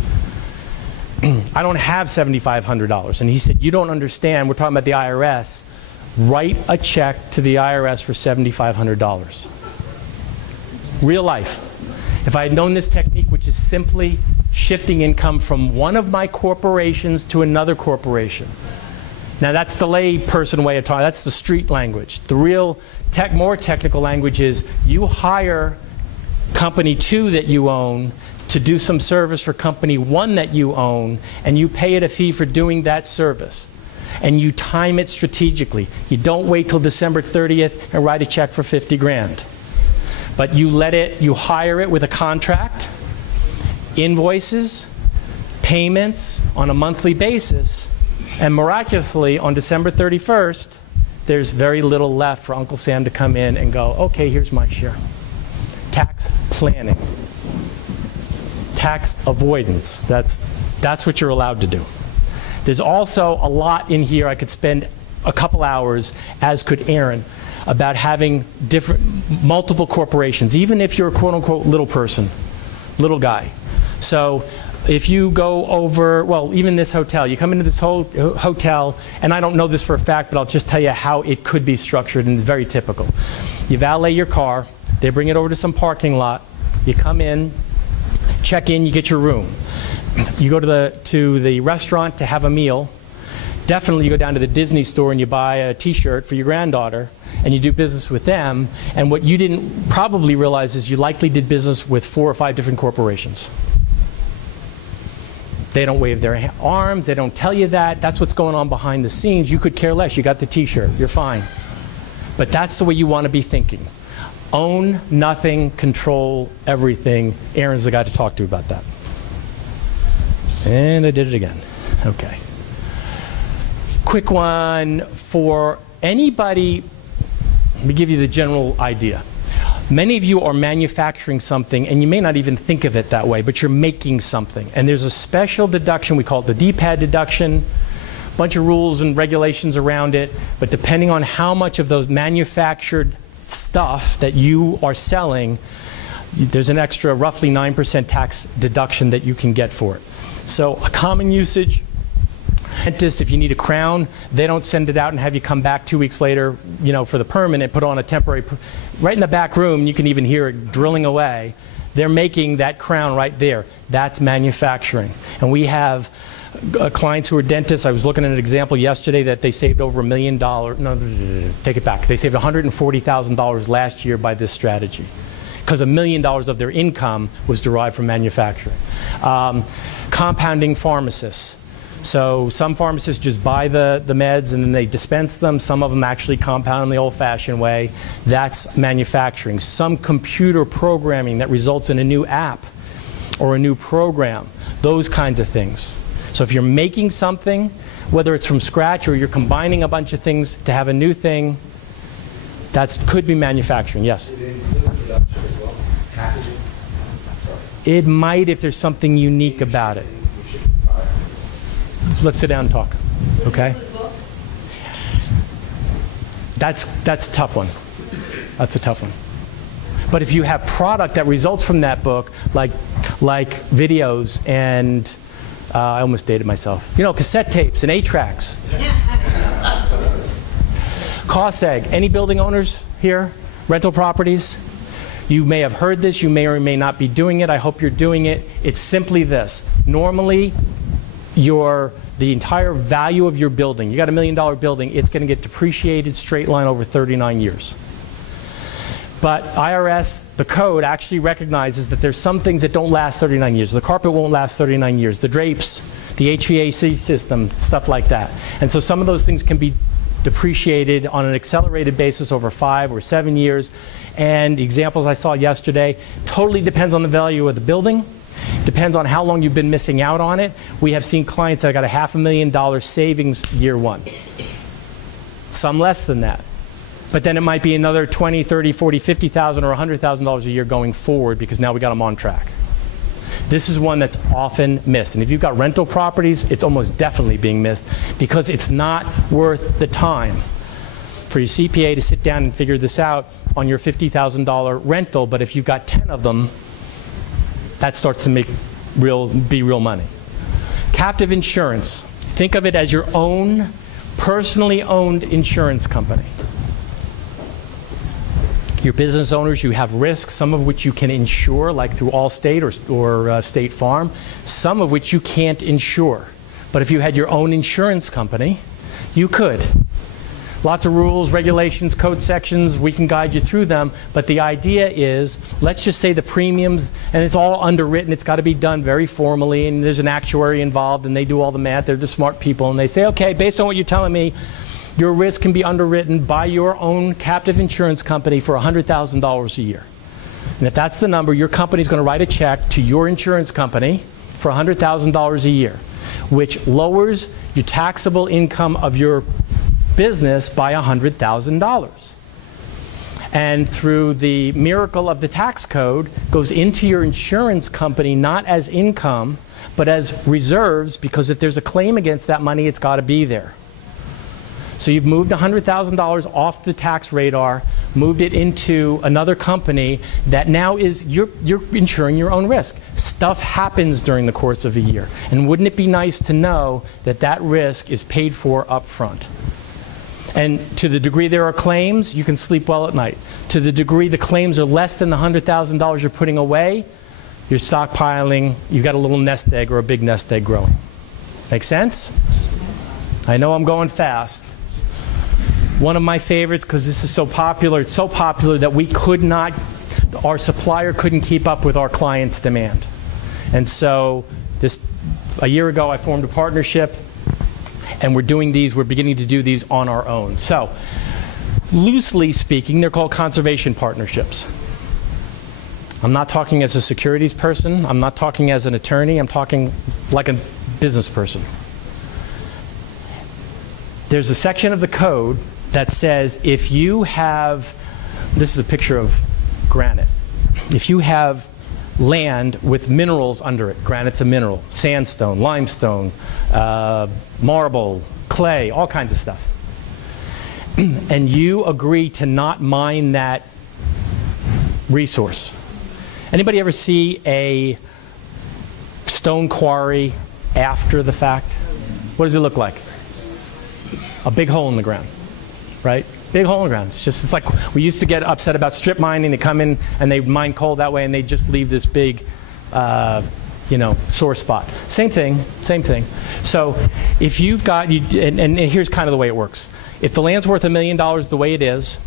I don't have $7,500. And he said, you don't understand. We're talking about the IRS. Write a check to the IRS for $7,500. Real life. If I had known this technique, which is simply shifting income from one of my corporations to another corporation. Now that's the lay person way of talking. That's the street language. The real more technical language is you hire company 2 that you own to do some service for company 1 that you own, and you pay it a fee for doing that service. And you time it strategically. You don't wait till December 30th and write a check for 50 grand. But you hire it with a contract, invoices, payments on a monthly basis, and miraculously on December 31st, there's very little left for Uncle Sam to come in and go, okay, here's my share. Tax planning. Tax avoidance. That's what you're allowed to do. There's also a lot in here. I could spend a couple hours, as could Aaron, about having multiple corporations, even if you're a quote-unquote little person, little guy. So if you go over, well, even this hotel, you come into this whole hotel, and I don't know this for a fact, but I'll just tell you how it could be structured, and it's very typical. You valet your car, they bring it over to some parking lot, you come in, check in, you get your room. You go to the restaurant to have a meal. Definitely you go down to the Disney store and you buy a t-shirt for your granddaughter, and you do business with them. And what you didn't probably realize is you likely did business with 4 or 5 different corporations. They don't wave their arms, they don't tell you that. That's what's going on behind the scenes. You could care less. You got the t-shirt, you're fine. But that's the way you want to be thinking. Own nothing, control everything. Aaron's the guy to talk to about that. And I did it again. Okay. Quick one for anybody. Let me give you the general idea. Many of you are manufacturing something, and you may not even think of it that way, but you're making something. And there's a special deduction, we call it the D-pad deduction, a bunch of rules and regulations around it, but depending on how much of those manufactured stuff that you are selling, there's an extra roughly 9% tax deduction that you can get for it. So a common usage, dentist, if you need a crown, they don't send it out and have you come back 2 weeks later, you know, for the permanent, put on a temporary, right in the back room, you can even hear it drilling away. They're making that crown right there. That's manufacturing. And we have clients who are dentists. I was looking at an example yesterday that they saved over $1 million. No, take it back. They saved $140,000 last year by this strategy, because $1 million of their income was derived from manufacturing. Compounding pharmacists. So some pharmacists just buy the meds and then they dispense them. Some of them actually compound in the old-fashioned way. That's manufacturing. Some computer programming that results in a new app or a new program. Those kinds of things. So if you're making something, whether it's from scratch or you're combining a bunch of things to have a new thing, that could be manufacturing, yes. Would it include production as well? Packaging? Sorry. It might if there's something unique about it. Let's sit down and talk, okay? That's a tough one. That's a tough one. But if you have product that results from that book, like videos and, I almost dated myself, you know, cassette tapes and 8-tracks. Cost egg. Any building owners here? Rental properties? You may have heard this. You may or may not be doing it. I hope you're doing it. It's simply this. Normally, the entire value of your building, you got $1 million building, it's going to get depreciated straight line over 39 years. But IRS, the code, actually recognizes that there's some things that don't last 39 years. The carpet won't last 39 years. The drapes, the HVAC system, stuff like that. And so some of those things can be depreciated on an accelerated basis over 5 or 7 years. And examples I saw yesterday, totally depends on the value of the building. Depends on how long you've been missing out on it. We have seen clients that got a $500,000 savings year one. Some less than that. But then it might be another $20,000, $30,000, $40,000, $50,000 or $100,000 a year going forward because now we got them on track. This is one that's often missed. And if you've got rental properties, it's almost definitely being missed because it's not worth the time for your CPA to sit down and figure this out on your $50,000 rental. But if you've got 10 of them, that starts to be real money. Captive insurance. Think of it as your own personally owned insurance company. Your business owners, you have risks, some of which you can insure, like through Allstate or State Farm, some of which you can't insure. But if you had your own insurance company, you could. Lots of rules, regulations, code sections, we can guide you through them, but the idea is, let's just say the premiums, and it's all underwritten, it's got to be done very formally, and there's an actuary involved, and they do all the math, they're the smart people, and they say, okay, based on what you're telling me, your risk can be underwritten by your own captive insurance company for $100,000 a year. And if that's the number, your company's going to write a check to your insurance company for $100,000 a year, which lowers your taxable income of your business by $100,000. And through the miracle of the tax code, goes into your insurance company not as income, but as reserves, because if there's a claim against that money, it's got to be there. So you've moved $100,000 off the tax radar, moved it into another company that now is, you're insuring your own risk. Stuff happens during the course of a year. And wouldn't it be nice to know that that risk is paid for up front? And to the degree there are claims, you can sleep well at night. To the degree the claims are less than the $100,000 you're putting away, you're stockpiling, you've got a little nest egg or a big nest egg growing. Make sense? I know I'm going fast. One of my favorites, because this is so popular, it's so popular that we could not, our supplier couldn't keep up with our client's demand. And so a year ago I formed a partnership, and we're beginning to do these on our own. So, loosely speaking, they're called conservation partnerships. I'm not talking as a securities person, I'm not talking as an attorney, I'm talking like a business person. There's a section of the code that says if you have, this is a picture of granite, if you have land with minerals under it, granite's a mineral, sandstone, limestone, marble, clay, all kinds of stuff, and you agree to not mine that resource. Anybody ever see a stone quarry after the fact? What does it look like? A big hole in the ground, right? Big hole in the ground. It's like we used to get upset about strip mining. They come in and they mine coal that way, and they just leave this big, sore spot. Same thing. So if you've got, and here's kind of the way it works. If the land's worth $1 million the way it is,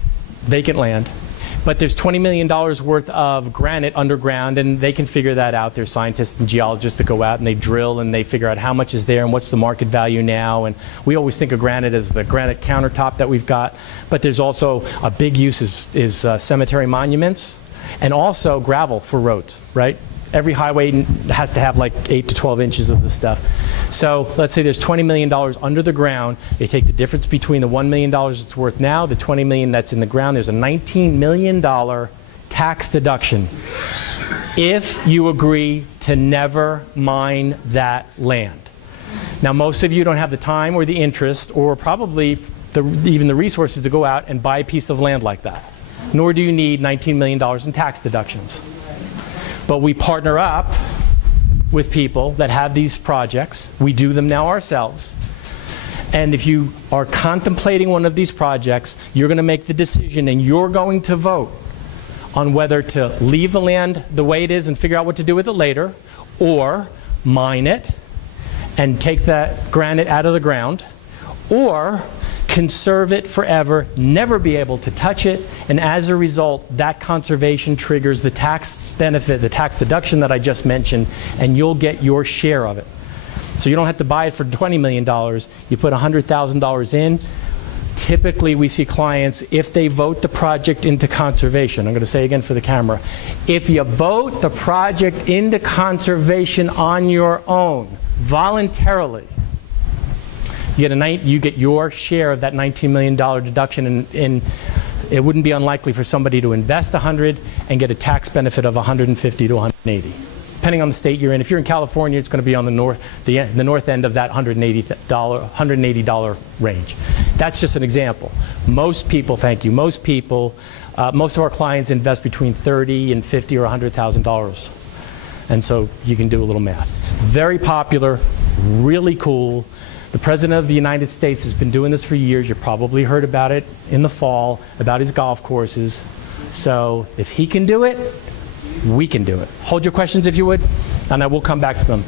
vacant land, but there's $20 million worth of granite underground, and they can figure that out. There's scientists and geologists that go out and they drill and they figure out how much is there and what's the market value now. And we always think of granite as the granite countertop that we've got, but there's also a big use is cemetery monuments and also gravel for roads, right? every highway has to have like 8 to 12 inches of this stuff. So let's say there's $20 million under the ground. They take the difference between the $1 million it's worth now, the $20 million that's in the ground. There's a $19 million tax deduction if you agree to never mine that land. Now, most of you don't have the time or the interest or probably even the resources to go out and buy a piece of land like that. Nor do you need $19 million in tax deductions. But we partner up with people that have these projects. We do them now ourselves. And if you are contemplating one of these projects, you're going to make the decision and you're going to vote on whether to leave the land the way it is and figure out what to do with it later, or mine it and take that granite out of the ground, or conserve it forever, never be able to touch it, and as a result, that conservation triggers the tax benefit, the tax deduction that I just mentioned, and you'll get your share of it. So you don't have to buy it for $20 million. You put $100,000 in. Typically, we see clients, if they vote the project into conservation, I'm going to say again for the camera, if you vote the project into conservation on your own, voluntarily, you get your share of that $19 million deduction, and it wouldn't be unlikely for somebody to invest $100 and get a tax benefit of $150 to $180, depending on the state you're in. If you're in California, it's going to be on the north end of that $180 range. That's just an example. Most people, thank you, most people, most of our clients invest between $30 and $50 or $100,000. And so you can do a little math. Very popular, really cool. The President of the United States has been doing this for years. You probably heard about it in the fall, about his golf courses. So if he can do it, we can do it. Hold your questions if you would, and I will come back to them.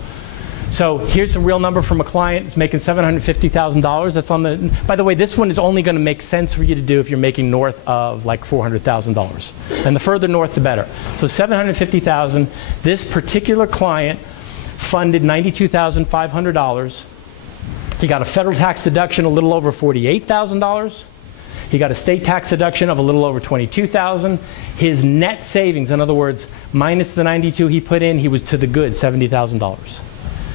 So here's a real number from a client. It's making $750,000. That's on the, by the way, this one is only going to make sense for you to do if you're making north of like $400,000. And the further north, the better. So $750,000. This particular client funded $92,500. He got a federal tax deduction a little over $48,000. He got a state tax deduction of a little over $22,000. His net savings, in other words, minus the $92,000 he put in, he was to the good $70,000.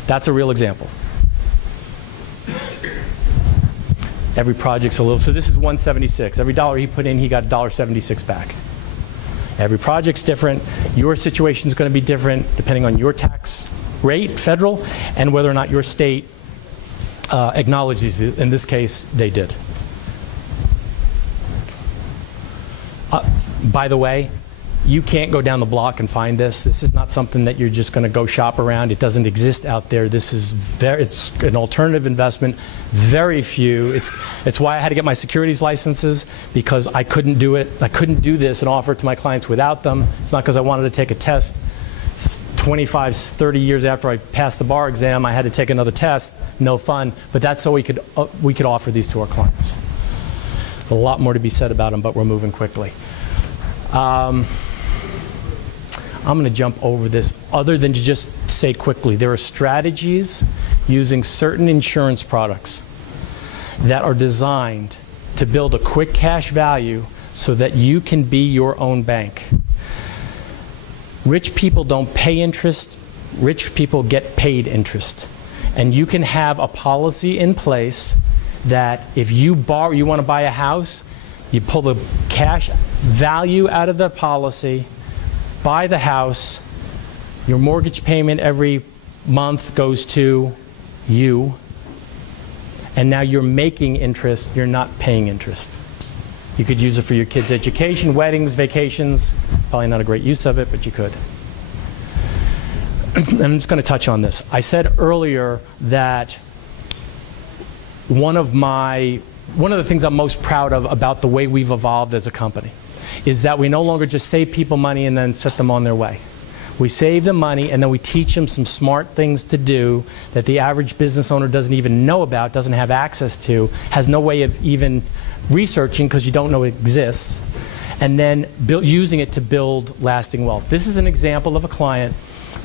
That's a real example. Every project's a little, so this is $176. Every dollar he put in, he got $1.76 back. Every project's different. Your situation's going to be different depending on your tax rate, federal, and whether or not your state acknowledges it. In this case, they did. By the way, you can't go down the block and find this. This is not something that you're just going to go shop around. It doesn't exist out there. This is it's an alternative investment. Very few. It's why I had to get my securities licenses, because I couldn't do it. I couldn't do this and offer it to my clients without them. It's not because I wanted to take a test. 25, 30 years after I passed the bar exam, I had to take another test. No fun. But that's so we could offer these to our clients. A lot more to be said about them, but we're moving quickly. I'm going to jump over this other than to just say quickly. There are strategies using certain insurance products that are designed to build a quick cash value so that you can be your own bank. Rich people don't pay interest. Rich people get paid interest. And you can have a policy in place that if you want to buy a house, you pull the cash value out of the policy, buy the house, your mortgage payment every month goes to you, and now you're making interest, you're not paying interest. You could use it for your kids' education, weddings, vacations. Probably not a great use of it, but you could. I'm just going to touch on this. I said earlier that one of the things I'm most proud of about the way we've evolved as a company is that we no longer just save people money and then set them on their way. We save them money and then we teach them some smart things to do that the average business owner doesn't even know about, doesn't have access to, has no way of even researching because you don't know it exists, and then using it to build lasting wealth. This is an example of a client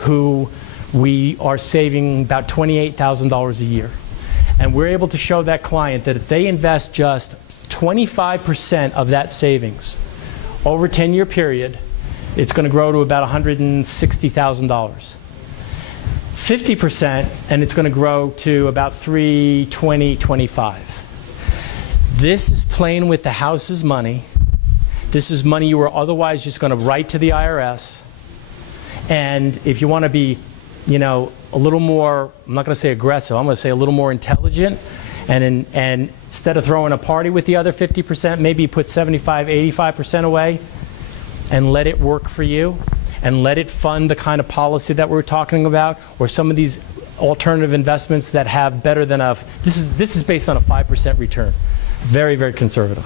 who we are saving about $28,000 a year. And we're able to show that client that if they invest just 25% of that savings over a 10-year period, it's going to grow to about $160,000. 50%, and it's going to grow to about $320,025. This is playing with the house's money. This is money you were otherwise just going to write to the IRS. And if you want to be, a little more, I'm not going to say aggressive, I'm going to say a little more intelligent, and instead of throwing a party with the other 50%, maybe put 75, 85% away and let it work for you, and let it fund the kind of policy that we're talking about, or some of these alternative investments that have better than this is based on a 5% return. Very, very conservative.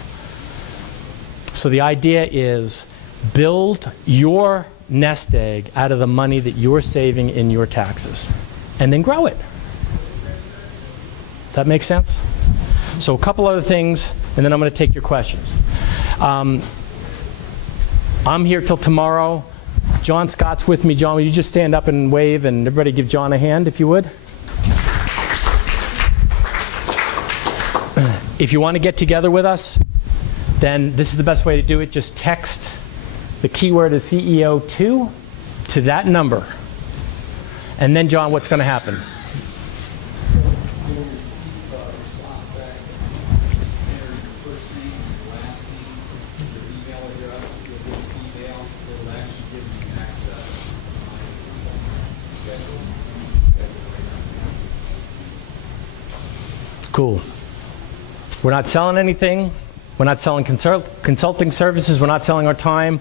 So the idea is build your nest egg out of the money that you're saving in your taxes, and then grow it. Does that make sense? So a couple other things, and then I'm going to take your questions. I'm here till tomorrow. John Scott's with me. John, will you just stand up and wave, and everybody give John a hand, if you would? If you want to get together with us, then this is the best way to do it. Just text the keyword is CEO2 to that number. And then, John, what's going to happen? You'll receive a response back, enter your first name, your last name, your email address, your email. It'll actually give you access to my schedule. Cool. We're not selling anything. We're not selling consulting services. We're not selling our time.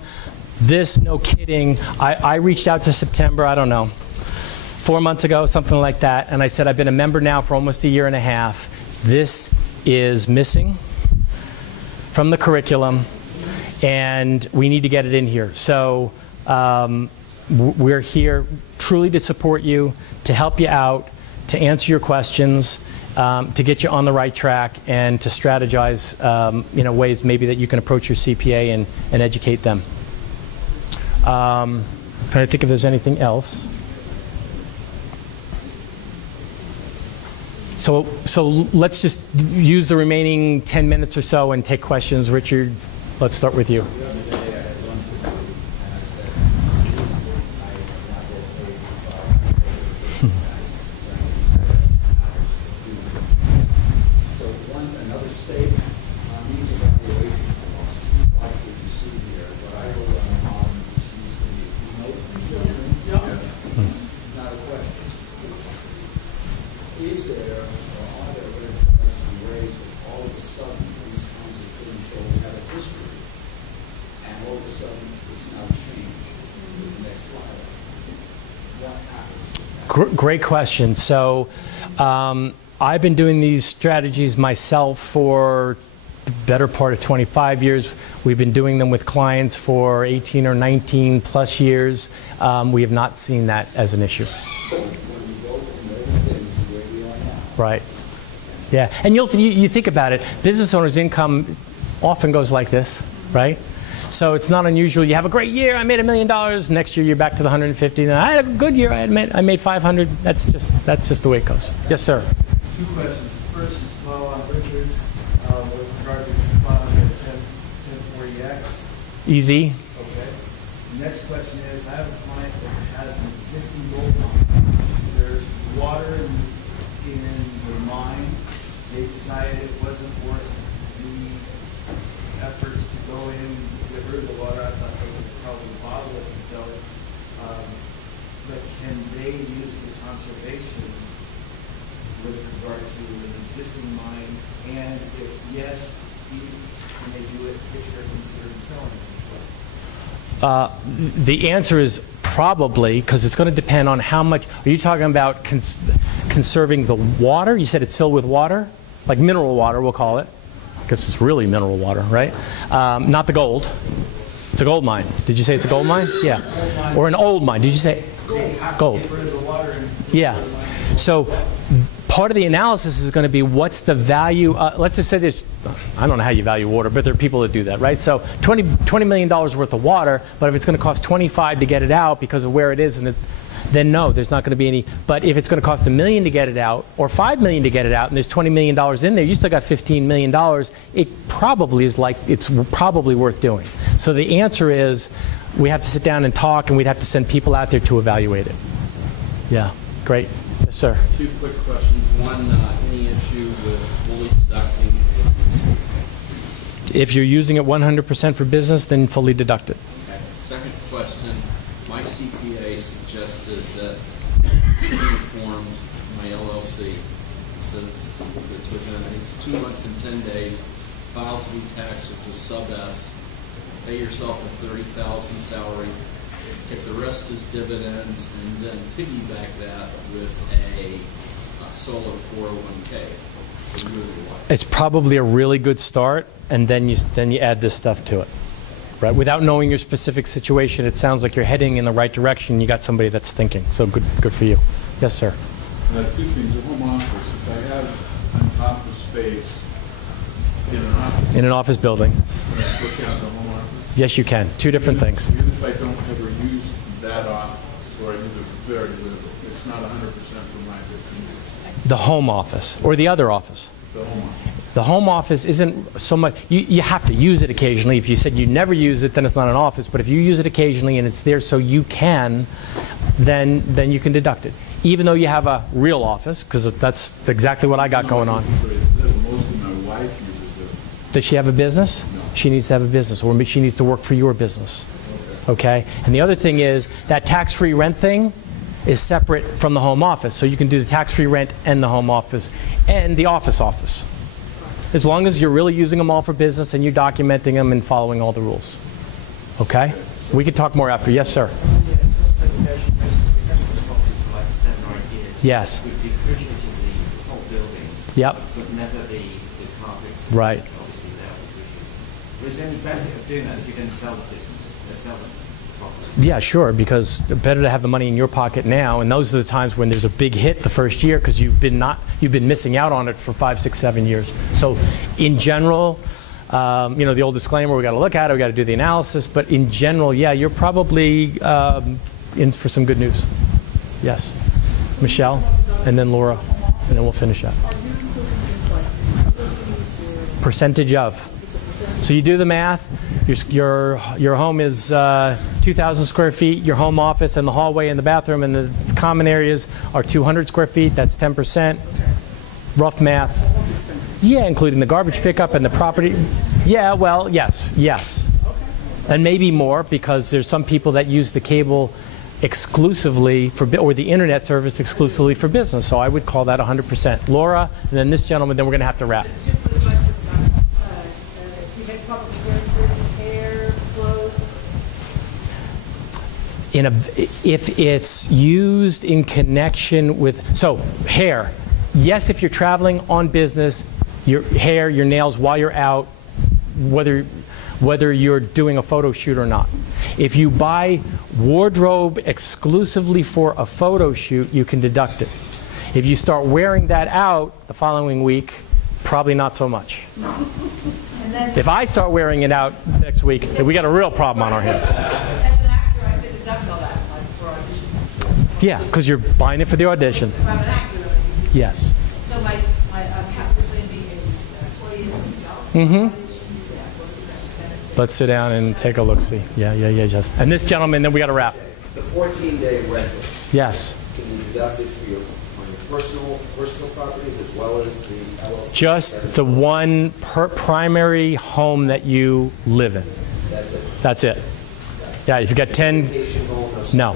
This, no kidding, I reached out to September, I don't know, 4 months ago, something like that, and I said, I've been a member now for almost a year and a half. This is missing from the curriculum, and we need to get it in here. So we're here truly to support you, to help you out, to answer your questions, to get you on the right track, and to strategize ways maybe that you can approach your CPA and educate them. Trying to think if there's anything else. So let's just use the remaining 10 minutes or so and take questions. Richard, let's start with you. Great question. So I've been doing these strategies myself for the better part of 25 years. We've been doing them with clients for 18 or 19 plus years. We have not seen that as an issue. Right. Yeah. And you think about it, business owners' income often goes like this, right? So it's not unusual. You have a great year, I made $1 million. Next year, you're back to the 150. And I had a good year, I made 500. That's just the way it goes. Yes, sir. 2 questions. First is follow on Richard's with regard to filing the 1040X. Easy. Okay. The next question is, I have a client that has an existing gold mine. There's water in the mine. They decided it wasn't worth the efforts to go in and get rid of the water. I thought they would probably bottle it and sell it. But can they use the conservation with regard to an existing mine? And if yes, can they do it if they're considering selling it? The answer is probably, because it's going to depend on how much. Are you talking about conserving the water? You said it's filled with water? Like mineral water, we'll call it. I guess it's really mineral water, right? Not the gold. It's a gold mine. Did you say it's a gold mine? Yeah. Or an old mine. Did you say? Gold. Yeah. So part of the analysis is going to be what's the value. Let's just say there's, I don't know how you value water, but there are people that do that, right? So $20 million worth of water, but if it's going to cost 25 to get it out because of where it is, then no, there's not going to be any. But if it's going to cost $1 million to get it out, or $5 million to get it out, and there's $20 million in there, you still got $15 million. It probably is it's probably worth doing. So the answer is, we have to sit down and talk, and we'd have to send people out there to evaluate it. Yeah, great. Yes, sir. Two quick questions. One, any issue with fully deducting a If you're using it 100% for business, then fully deduct it. Okay. Second question, my CPA suggested that being formed my LLC. It says it's within, I think it's 2 months and 10 days, filed to be taxed as a sub-S, pay yourself a $30,000 salary, take the rest as dividends, and then piggyback that with a solar 401k. for you and your wife. It's probably a really good start, and then you add this stuff to it. Right? Without knowing your specific situation, it sounds like you're heading in the right direction. You got somebody that's thinking. So good for you. Yes, sir. Two things. A home office. If I have an office space In an office building. can I still count the home office? Yes, you can. Two different things. Even if I don't ever use that office, or I use it very little, it's not 100% for my business. The home office or the other office. The home office. The home office isn't so much, you have to use it occasionally. If you said you never use it, then it's not an office. But if you use it occasionally and it's there so you can, then you can deduct it. Even though you have a real office, because that's exactly what I got going on. Mostly my wife uses it. Does she have a business? No. She needs to have a business, or she needs to work for your business. Okay? And the other thing is that tax-free rent thing is separate from the home office. So you can do the tax-free rent and the home office and the office. As long as you're really using them all for business and you're documenting them and following all the rules. Okay? We could talk more after. Yes, sir. Yes. We'd be appreciating the whole building. Yep. But never the carpets. Right. Obviously, without appreciating. But is there any benefit of doing that if you're going to sell the business, sell the property? Yeah, sure, because better to have the money in your pocket now, and those are the times when there's a big hit the first year because you've been missing out on it for 5, 6, 7 years. So, in general, the old disclaimer: we got to look at it, we got to do the analysis. But in general, yeah, you're probably in for some good news. Yes, Michelle, and then Laura, and then we'll finish up. Percentage of. So you do the math. Your home is 2,000 square feet. Your home office and the hallway and the bathroom and the common areas are 200 square feet. That's 10%. Rough math. Yeah, including the garbage pickup and the property. Yeah, well, yes. And maybe more because there's some people that use the cable exclusively for, or the internet service exclusively for business. So I would call that 100%. Laura, and then this gentleman, then we're going to have to wrap. If it's used in connection with, so hair, yes, if you're traveling on business, your hair, your nails while you're out, whether you're doing a photo shoot or not. If you buy wardrobe exclusively for a photo shoot, you can deduct it. If you start wearing that out the following week, probably not so much. If I start wearing it out next week, we got a real problem on our hands. As an actor, I could deduct all that, like for auditions. Yeah, because you're buying it for the audition. If I'm an actor, Yes. so my cap is going to be his employee himself. Mm-hmm. Let's sit down and take a look. See. Yeah. Just. And this gentleman, then we got to wrap. The 14-day rental, Yes. can you deduct it for your personal properties as well as the LLC? Just the one primary home that you live in. That's it. That's it. Yeah. If you got 10. Vacation home, No.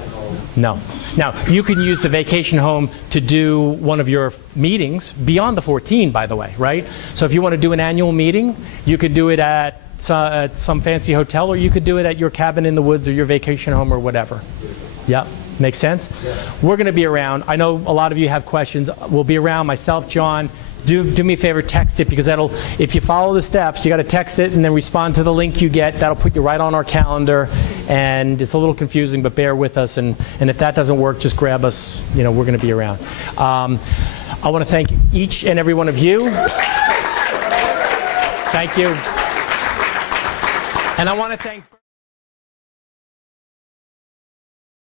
No. Now, you can use the vacation home to do one of your meetings beyond the 14, by the way, right? So if you want to do an annual meeting, you could do it at some fancy hotel, or you could do it at your cabin in the woods or your vacation home or whatever. Yep. Makes sense? Yeah. We're going to be around. I know a lot of you have questions. We'll be around. Myself, John. Do me a favor, text it, because that'll, if you follow the steps, you got to text it and then respond to the link you get. That'll put you right on our calendar, and it's a little confusing, but bear with us. And if that doesn't work, just grab us. We're going to be around. I want to thank each and every one of you. Thank you. And I want to thank